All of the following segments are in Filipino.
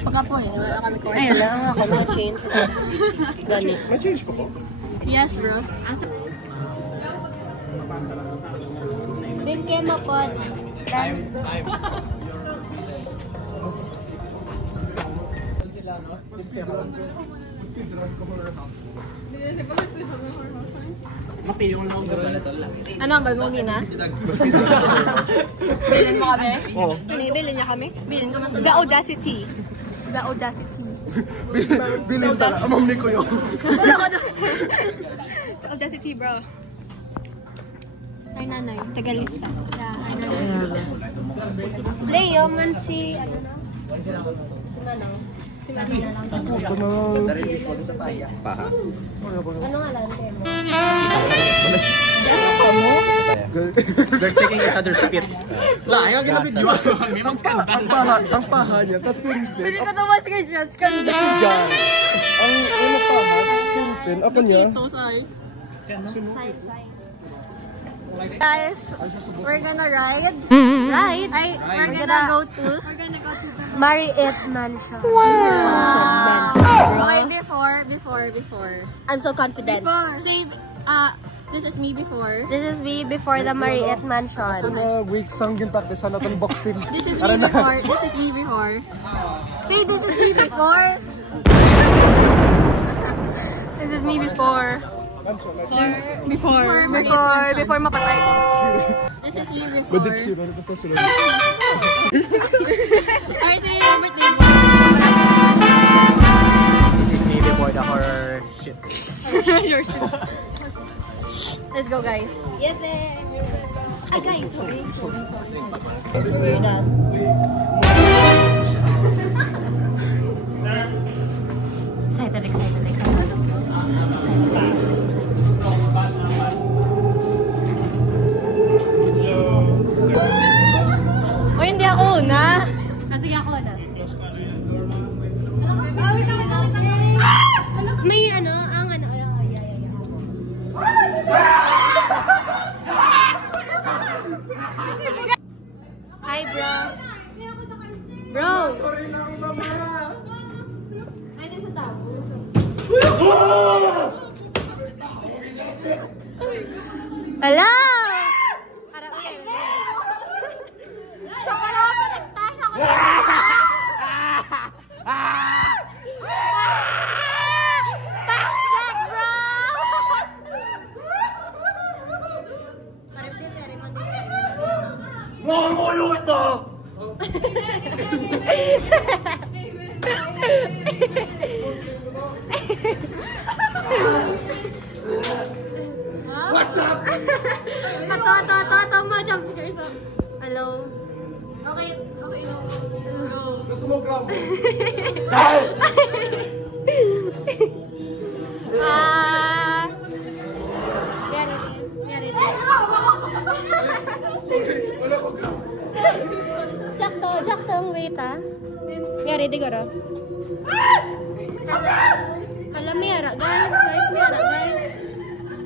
Pagkapoy, wala kami ko. Ayun lang ako, mga change. Gani. May change pa ko? Yes, bro. Din kayo mapot. Time. Ano ang balmoni na? Bilhin mo kami? Oo. Pinibili niya kami? Bilhin ka man to. The Audacity. The Audacity. Bilhin tala. Amam ni ko yun. The Audacity, bro. Ay nanay, tagalista. Yeah, I know. Leo man si... Si Manang. Si Manang na lang. Paha. Ano nga lang kayo mo? They're taking each other's spit. Ang paha niya, katinpin. Pwede ko naman screenshots ka. Ang paha, katinpin. Apa niya? Ito, say. Guys, we're gonna ride. Ride? We're gonna go to Mariette Mansion. Wow! Okay, before. I'm so confident. Say, this is me before. This is me before the Mariette Mansion. Ito na, week sang practice na itong boxing. This is me before. This is me before. Say, this is me before. This is me before. Before mapatay ko. This is me before. Ay, say your birthday vlog. This is me before the horror shit. Your shit. Let's go, guys. Yes, ay, guys. Okay. So weird out. Excited. O, hindi ako una. Sige, ako na. May ano, ang ano. Hi, bro. Bro. Ay, nasa tabo. Hello! What's up? Ito mo, jump scares up. Hello? Okay. Gusto mo grab? kita. Ya, ready ko ro. Alam mo yara, guys. Guys, mo yara, guys.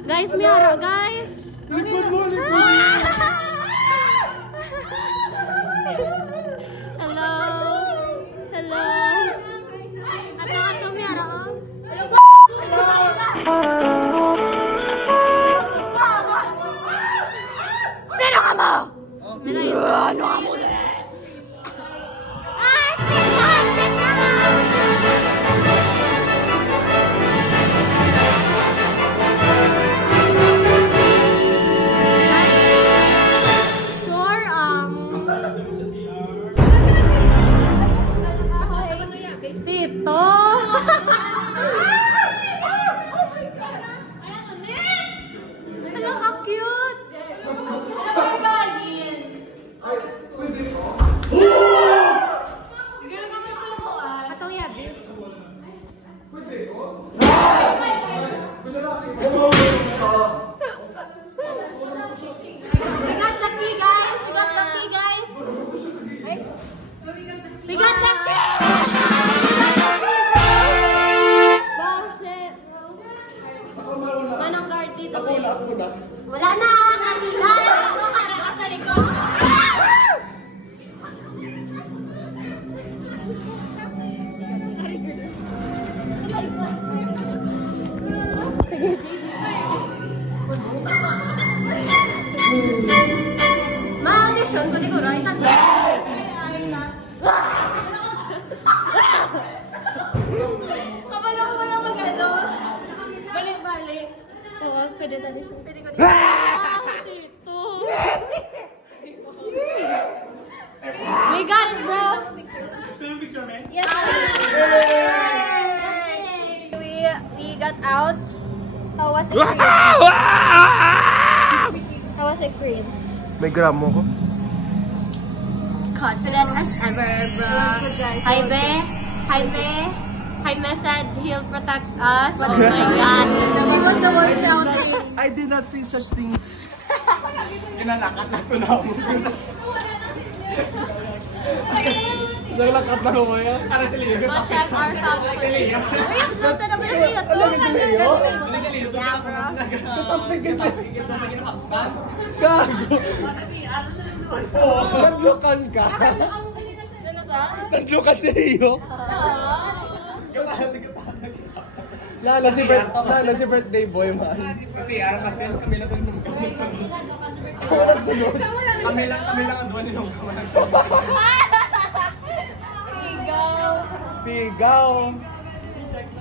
Guys, mo yara, guys. Likod mo, likod. Hello. Hello. Ato, mo yara, oh. Sino ka mo? Ano ka mo? We got the key! Wow, shit. Manong guard dito. Wala na! Kanina! Sa likod! Ma-audition ko siguro. Ay, tanda. Kapala ko ba lang mag-ano? Balik-balik. Oo, pwede tayo siya. Pwede ko dito. Tito. We got it, bro. Yes, we got out. How was the experience? How was the experience? May gram mo ko? Confident as ever, bro. Jaime said he'll protect us. Oh my god. He was the one shouting. I did not see such things. Kinalakat na ito na ako. Naglakat na ako yan. Go check our shop. Uy, upload na naman siya. Upload na naman. Yeah, bro. Gago! Naglukan ka? Ano sa? Naglukan si Rio? Lala si birthday boy man. Kasi araw na send kami lang nung kami lang ang doon nung Pigaw.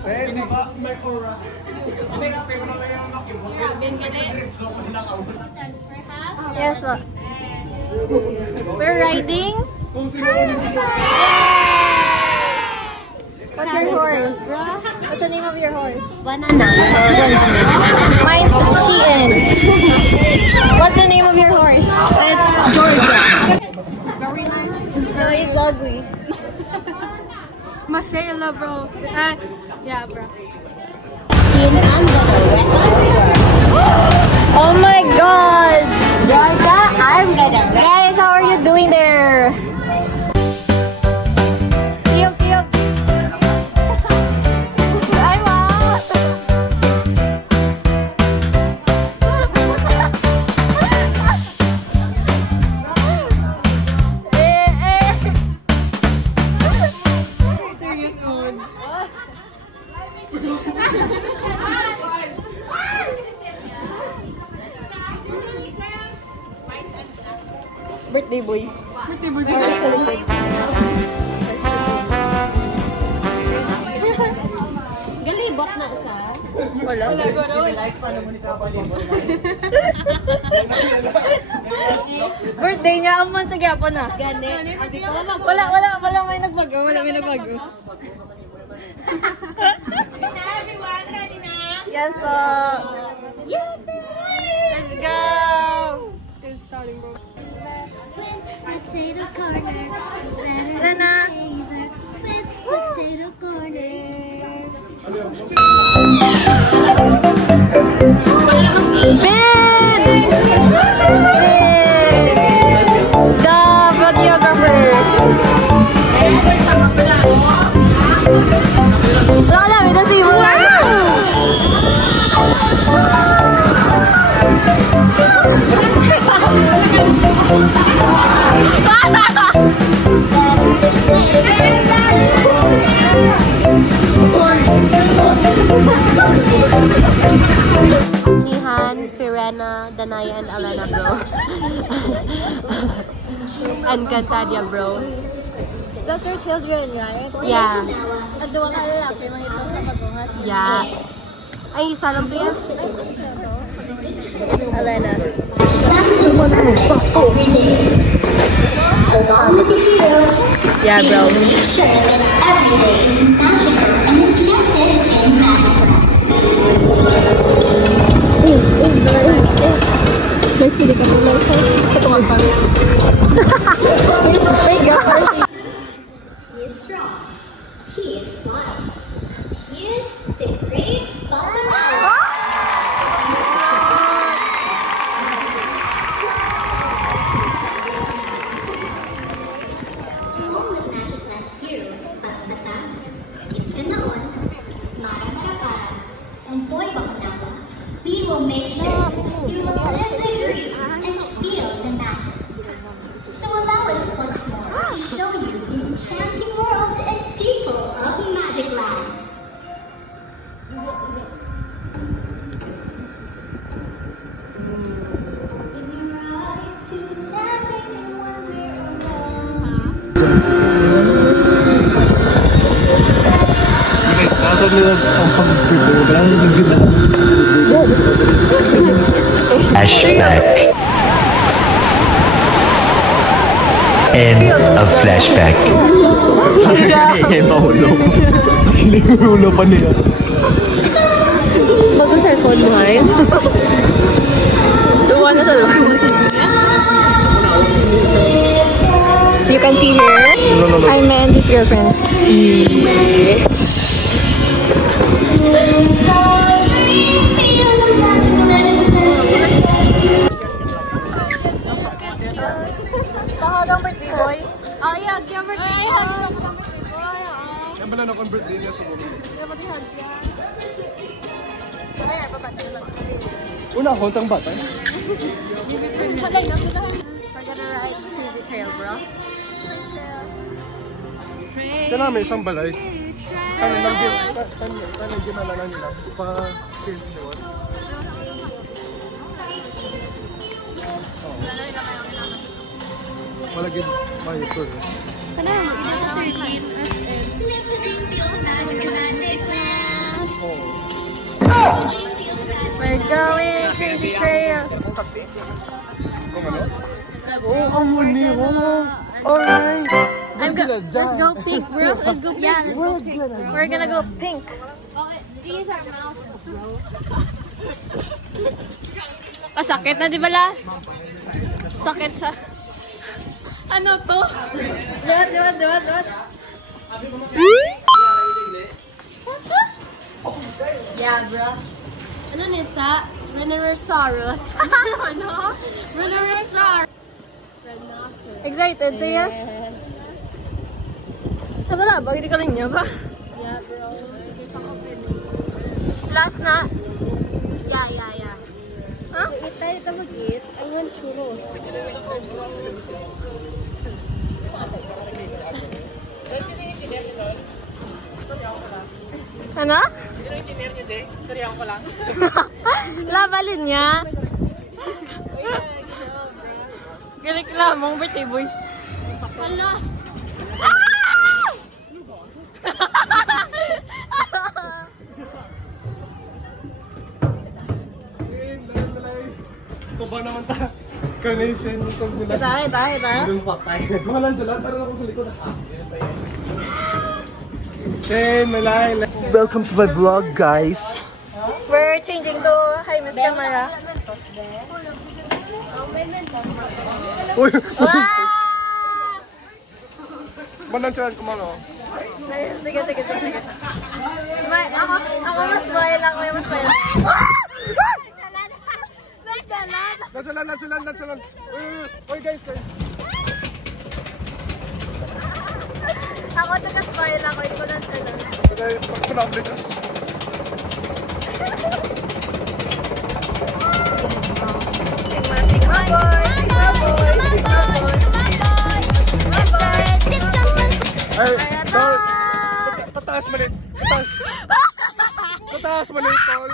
Pwede ba? May aura. In-expect ko na yung makibot. Yes, what? We're riding. What's your horse? What's the name of your horse? Banana. Mine's Sheehan. What's the name of your horse? It's Georgia. Very nice. No, it's ugly. Mashallah, bro. Yeah, bro. Oh my god! Georgia, I'm gonna. Guys, how are you doing there? Tiyok, tiyok. Ay, wow! Serious mode. Birthday boy. Birthday boy. Galibot na sa? Wala. Birthday niya ang man sa gyapon na. Gani. Wala may nagbago. Wala may nagbago. Everyone, ready na? Yes po. Yeah, let's go. It's starting, bro. Potato corner. Lana. With potato corner. Spin! The videographer. have Danaya and Alana, bro. And Cantadia, bro. That's your children, right? Yeah. At doon ka lalaki, mga ito sa magungas. Yeah. Ay, isa lang ba yan? Alana. Yeah, bro. Make sure that every day is magical and enchanted in Magic Land. Guys, pili ka muna sa katungan pa. Wait, guys. He is strong. He is wise. He is the great Balanawa. Along with Magic Land's heroes, Patpatan, Kitanaon, Mara Marapara, and Boy Bakadawa, we will make sure you will live the dream and feel the magic. So allow us once more to show you the enchanting world and people of Magic Land. Open your eyes to the magic and wonder around. Flashback. End of flashback. Ulo pa niya. Bago cellphone mo, ay? Tuwa na sa loob. You can see here. I'm Mandy's girlfriend. Tahagang birthday boy. Oh, yeah, kaya birthday boy. Kaya pala na birthday niya sa buhay. Kaya pati hug yan. Kaya, babati lang. Una, hontang bata. We're gonna ride Crazy Trail, bro. Kaya namin isang balay. Tanong gimala na nila. Pa-kill nila. Malagyan may tour. Live the dream, feel the magic in Magic Land. We're going Crazy Trail. Kung ano? Oh, amuni ho. Alright. Let's go pink, bro. Let's go pink. Yeah, let's go pink. We're gonna go pink. These are mouses, bro. Sakit na, di ba la? Sakit sa... Ano to? Dibat. Yeah, bro. Ano nisa? Rhinoceros. Ano? Rhinoceros. Excited siya? Wala, bagay ka lang niya ba? Yeah, bro. Last na? Yeah. Huh? Eat tayo ito mag-eat. I want churros. Ano? Labalin niya. Galing lamang birthday boy. Wala. Ito ba naman ta? Carnation. Tayo. Mahalan sila. Tara ako sa likod. Shane, Malay. Welcome to my vlog, guys. We're changing to high-miss camera. Uy! Wow! Banan siya kumano. Sige. Smile. Ako mas smile. Nagsalan. Uy, guys. Ako taga-smile ako. Hindi ko nagsalan. Pag-public us. Ay, pataas malit. Pataas malit, tol.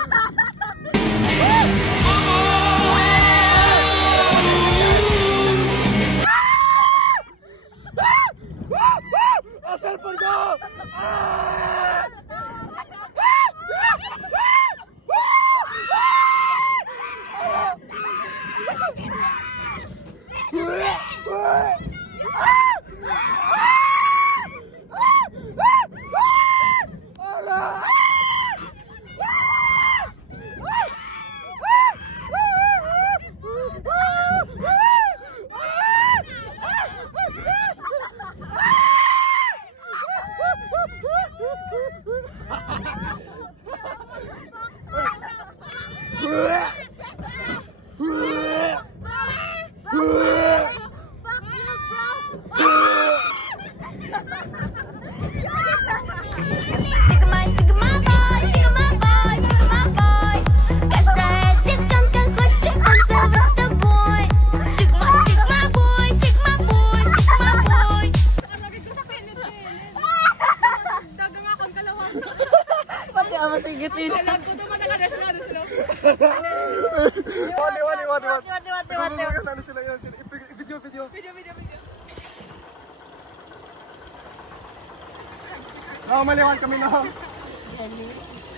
Oh, maliwan kami na.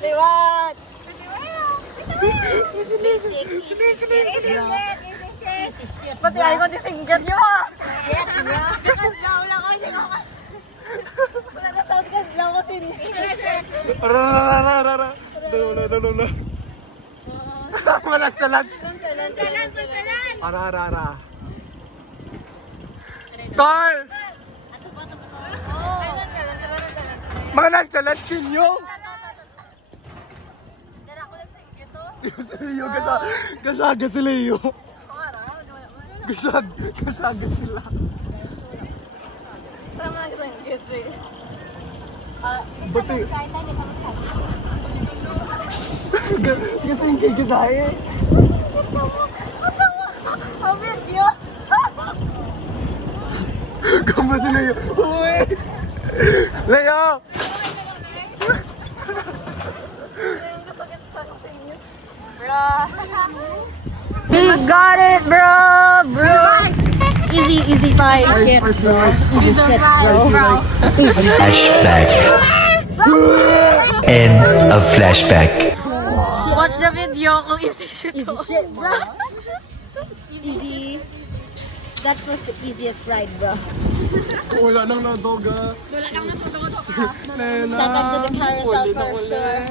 Liwat! Pati ay ko disinggan nyo ah! Wala na sound ka lang ko sinisip. Rarararara. Dalo. Malag-salag. Salan! Ararara. Tol! Mga nagsalat sinyo! Si Leo, kasagad si Leo. Kasagad sila. Bati. Kasing kikisaya. Ang video! Kama si Leo. Uy! Leo! You got it, bro! Easy fight. Flashback. End of flashback. Watch the video kung easy shit bro. Easy. That was the easiest ride, bro. Wala nang nadoga. Second to the carousel for sure.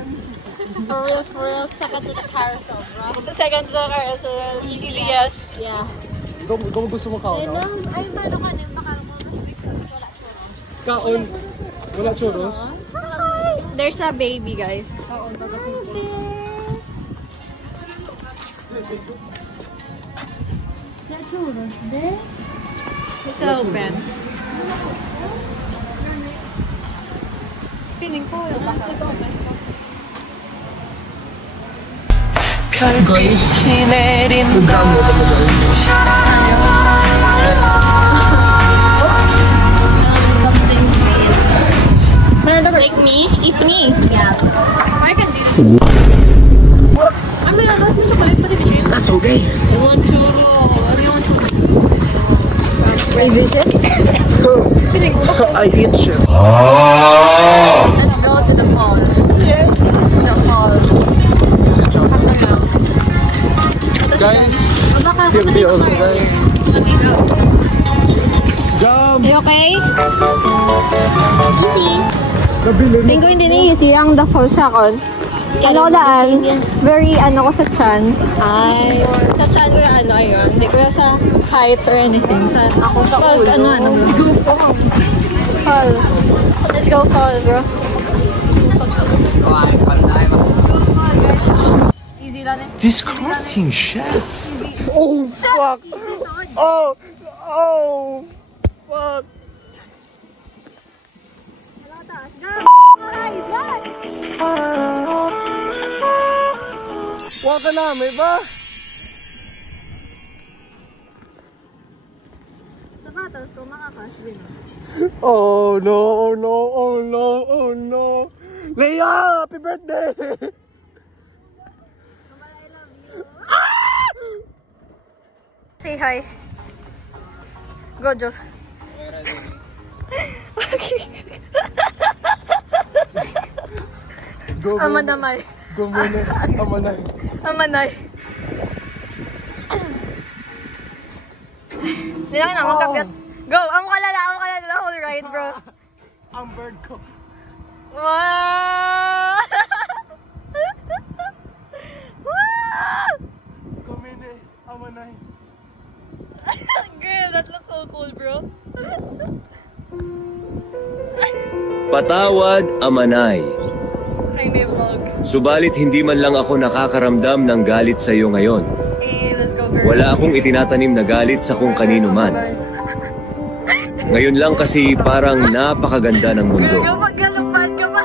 For real, second to the carousel, bro. Second to the carousel. Easy, yes. Yeah. Kung gusto mo kaon, no? Ay, paano ka din makaroon because wala churros. Kaon. Wala churros. There's a baby, guys. It's open. Feeling ko yung 별빛이 내린다. like me? Eat me. Yeah. I can do that. I mean, I like me chocolate, but it's That's okay. I want to. Is it? I hate shit. Let's go to the fall. The fall. Guys, video, guys. Jump! Are you okay? Easy. Linggo hindi ni easy ang the fall siya kon. Ano daan? Very ano ko sa chan. Ay. Sa chan ko yung ano ayun. Hindi ko yung sa heights or anything. Sa ako sa ulo. Ano. Fall. Let's go fall, bro. Easy lang eh. Disgusting shit. Oh, fuck! Oh! Fuck! Huwag ka namin ba? Sapatos ko makakash din. Oh no, Leia, happy birthday! Say hi. Go, Jo. Amanamay. Amanay. Hindi lang na, magkapit. Go! Amo ka lala the whole ride, bro. Ang bird ko. Wow! Kumine, amanay. Girl, that looks so cool, bro. Patawad, Amanay. may vlog. Subalit hindi man lang ako nakakaramdam ng galit sa iyo ngayon. Hey, let's go girl. Wala akong itinatanim na galit sa kung kanino man. Ngayon lang kasi parang napakaganda ng mundo. Magalupan ka pa.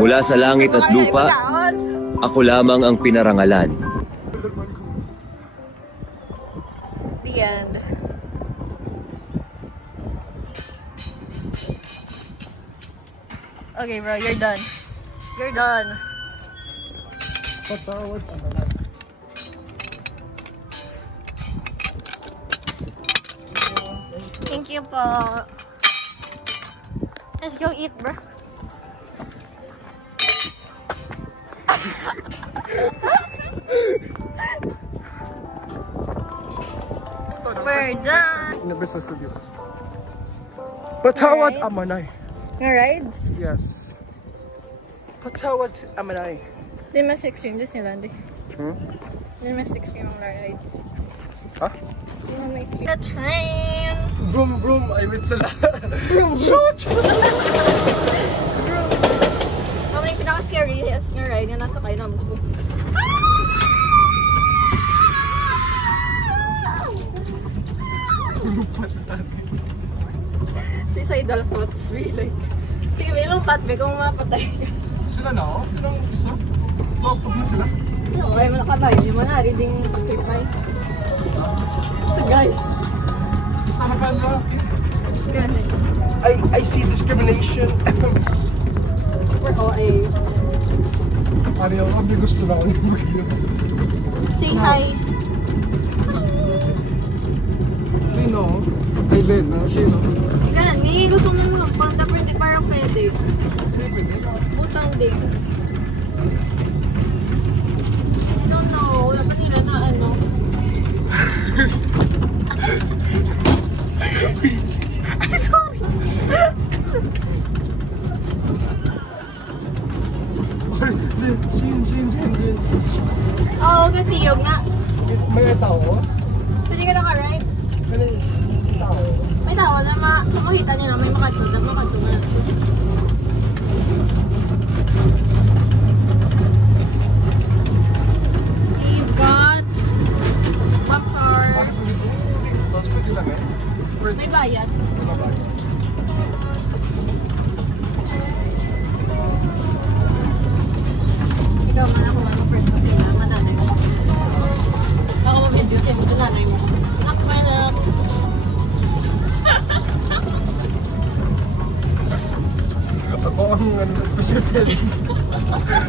Mula sa langit at lupa, ako lamang ang pinarangalan. The end. Okay bro, you're done. You're done. Patawad. Thank you po. Let's go eat bro. We're done. Universal Studios. Patawad Amanay. Nga rides? Yes. Patawad Amanay. Di mas extreme Disneyland eh. Di mas extreme ang rides. Ha? Di mas extreme. The train! Vroom vroom, I wait sila. Vroom shoot! Kami yung pinaka-scariest nga ride na nasa kayo namin ko. Suicidal thoughts, we like. Sige, may ilang patbe kung mapatay ka. Sila na ako? Ilang isa? Pag na sila? Okay, malakabay. Hindi mo na, reading pagkipay. Sagay. Isa na ka laki. Ganun. I see discrimination. Oo, eh. Ariel, kami gusto na ako yung Say hi. Sino? Ay, Ben. Sino? Ganun, hindi gusto mo lang. Panda, pwede parang pwede. Utang din. I don't know. Wala pa nila na ano. I'm sorry. Jin. Oo, katiyog nga. May tao? Pwede ka naka-ride. May tao? May tao na makita nila. May makadto na makadto na. We've got some cars. Tapos pwede lang eh. May bayad. Ikaw man ako first kasi na mananay mo. Baka ma-video sa'yo mo nanay mo. That's my love. Ako ang special test.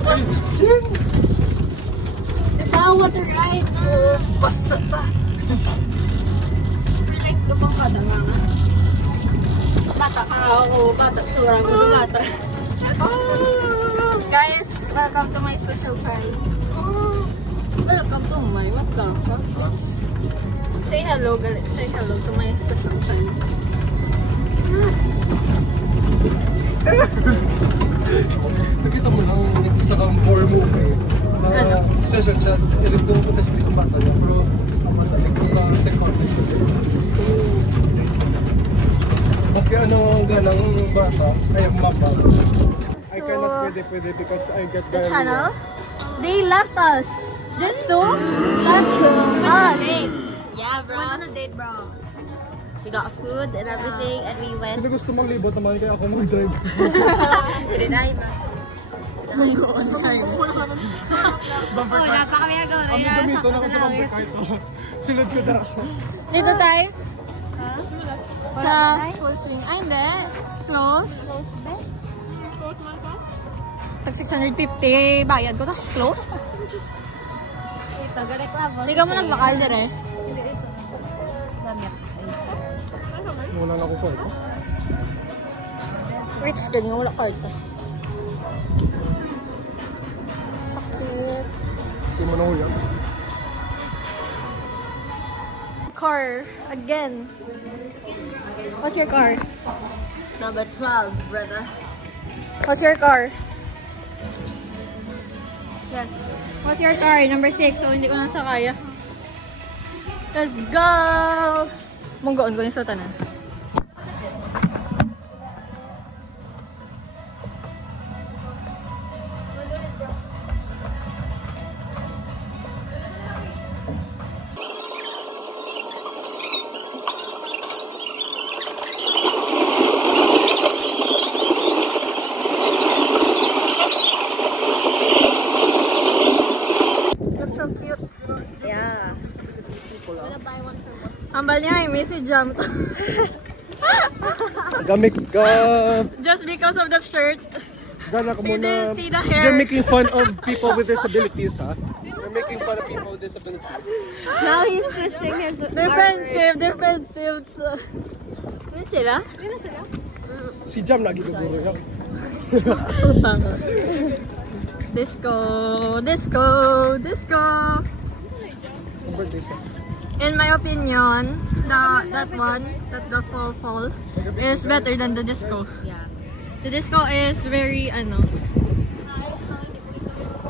Ay, Shin! Ito, water ride na. Pasata! Like, gabang kada nga. Bata ka ako. Bata. Sobrang ko bata. Guys, welcome to my special time. Welcome to my, what the fuck? Say hello, say hello to my special time. Nakita mo lang isa kang horror movie na special chat. Ilig doon ko test dito bata niya. Pero ilig doon ka second. Maski ano ganang bata, ay mapa. I cannot pwede because I get The channel, they left us. These two left us. Yeah, bro. Went on a date, bro. We got food and everything, and we went. Sino gusto maglibot naman kaya ako mag-drive? Pwede na iba. Oh, napakamiyago na Ang gamito na ako sa bumper car to. Sunod ko na ako. Dito tayo? Sa full swing. Ay, hindi. Close. Tag 650 bayad ko, tapos close. Hindi ka mo nagbakal din eh. Wala na ako po ito. Rich din yung wala kalta. Sakit. Hindi mo na huya. Car. Again. What's your car? Number 12, brother. What's your car? Yes. What's your car? Number 6. So, hindi ko nang sakaya. Let's go! Munggoon ko yung sa tanan. So cute. Yeah. Ang bal niya, may si Jam to. Gamit ka. Just because of that shirt. Gana ka You muna. didn't see the hair. You're making fun of people with disabilities, ha? You're making fun of people with disabilities. Now he's twisting his Defensive, defensive. Ano sila? Si Jam lagi guguro niya. Disco, disco, disco. In my opinion, that the fall is better than the disco. Yeah. The disco is very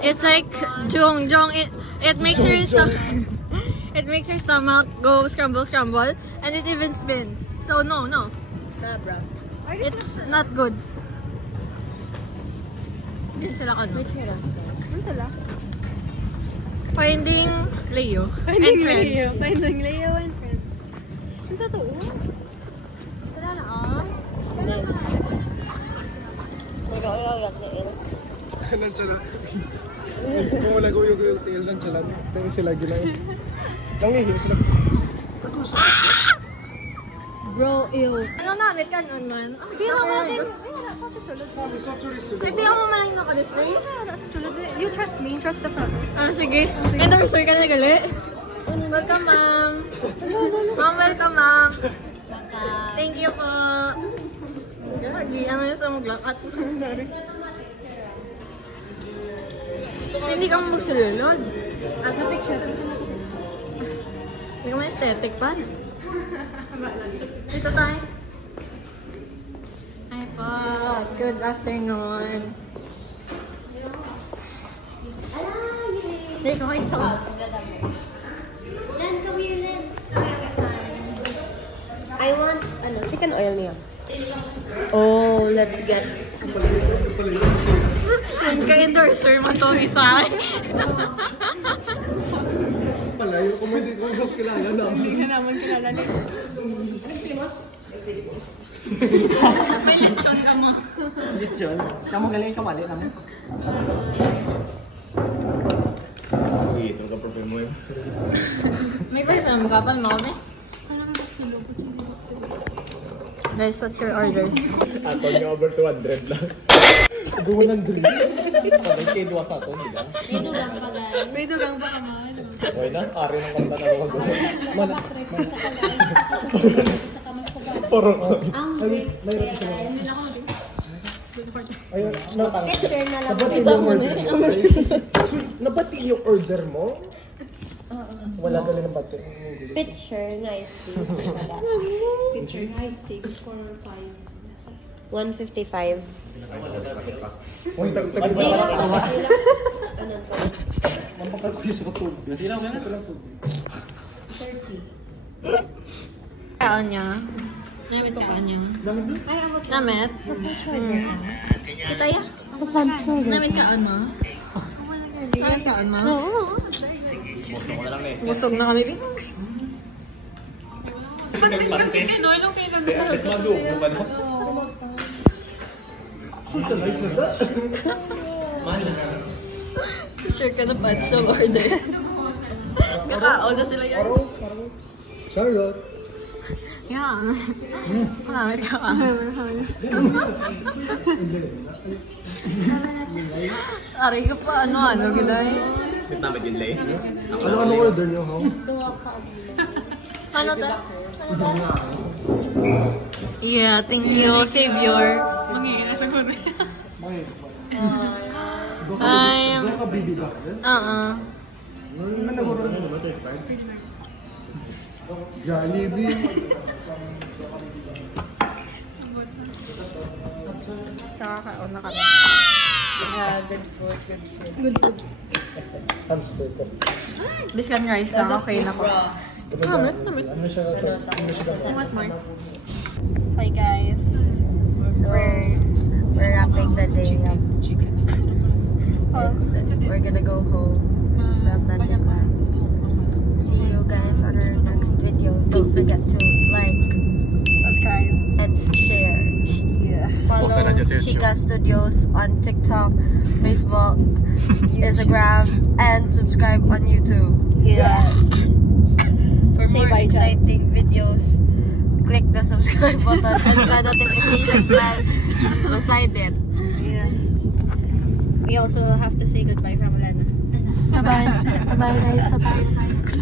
it's like jong. It makes your it makes your stomach go scramble, and it even spins. So no. Bro. It's not good. Hindi sila Which heroes though? Ano sila? Finding Leo and friends. Finding Leo and friends. Ano sa to? Wala na Nag-auyag na il. Nan siya na. Kung wala ko yung tail nan siya lang. Pero sila gila. Nangihi sila. Bro, ew. Ano namit ka noon man? Feel mo siya. Nagbilang mo man lang naka-display? You trust me, trust the process. Ah, sige. Endorser ka na gali. Welcome, ma'am. Ma'am, welcome, ma'am. Thank you po. Gagi, ano yung sa maglakat? Hindi ka mo magsululod. At the picture. Hindi ka ma-aesthetic pa. Dito tayo. Hi po. Good afternoon. Dito kayo soft. Len, come here, Len. I want, chicken oil niya. Oh, let's get. Ka-endorser mo itong isa. Palayo ko mo hindi ko kilala namin. Hindi ka naman kilala ni. May lechon ka mo. Lechon? Kamu galing ka mali naman. Sige, ito ka problem mo yun. May person ka pa, mami? Guys, what's your orders? Ato niyo over 200 lang. Siguro ng drink. Sabay kayo duwa sa ato, di ba? May dugang pa, guys. May dugang pa ka, man. Okay na, ari ng kanta na ako. Mana? Puro. Ang grapes kaya guys. Ayun, natang. Picture na lang. Nabati yung order mo? Nabati yung order mo? Wala ka rin nabati. Picture, nice steak. Picture, nice steak for 155. Uy, tag-tag Hindi ba? lang. Ano to? Mampakal ko yung sa tubig. Sila ko yan? 30. Kaon niya. Namit kaon niya. Namit? Kita ya? Namit kaon mo? Namit kaon mo? Busog na kami. Socialize na ba? Sure ka na pa siya order. Kakao na sila yan. Charlotte. Yan. Namit ka ka. Aray ka pa, ano, giday? Namin din lay. Ano order niyo, ha? Ano ta? Yeah, thank you, Savior. Mangingi na sa kuno. Doon ka bibila ka din? Ano order mo ba ito? Jollibee. Nakakaon na kami. Good food. Hamster ko. Biscuit rice lang, okay na ko. Ano siya? Hi guys. So, we're wrapping the day up. We're gonna go home. See you guys on our next video. Don't forget to like, subscribe, and share. Follow Chica Studios on TikTok, Facebook, Instagram, and subscribe on YouTube. Yes. For more exciting videos, click the subscribe button and the notification bell beside it. Yeah. We also have to say goodbye from Lena. Bye-bye. Bye-bye guys. Bye-bye.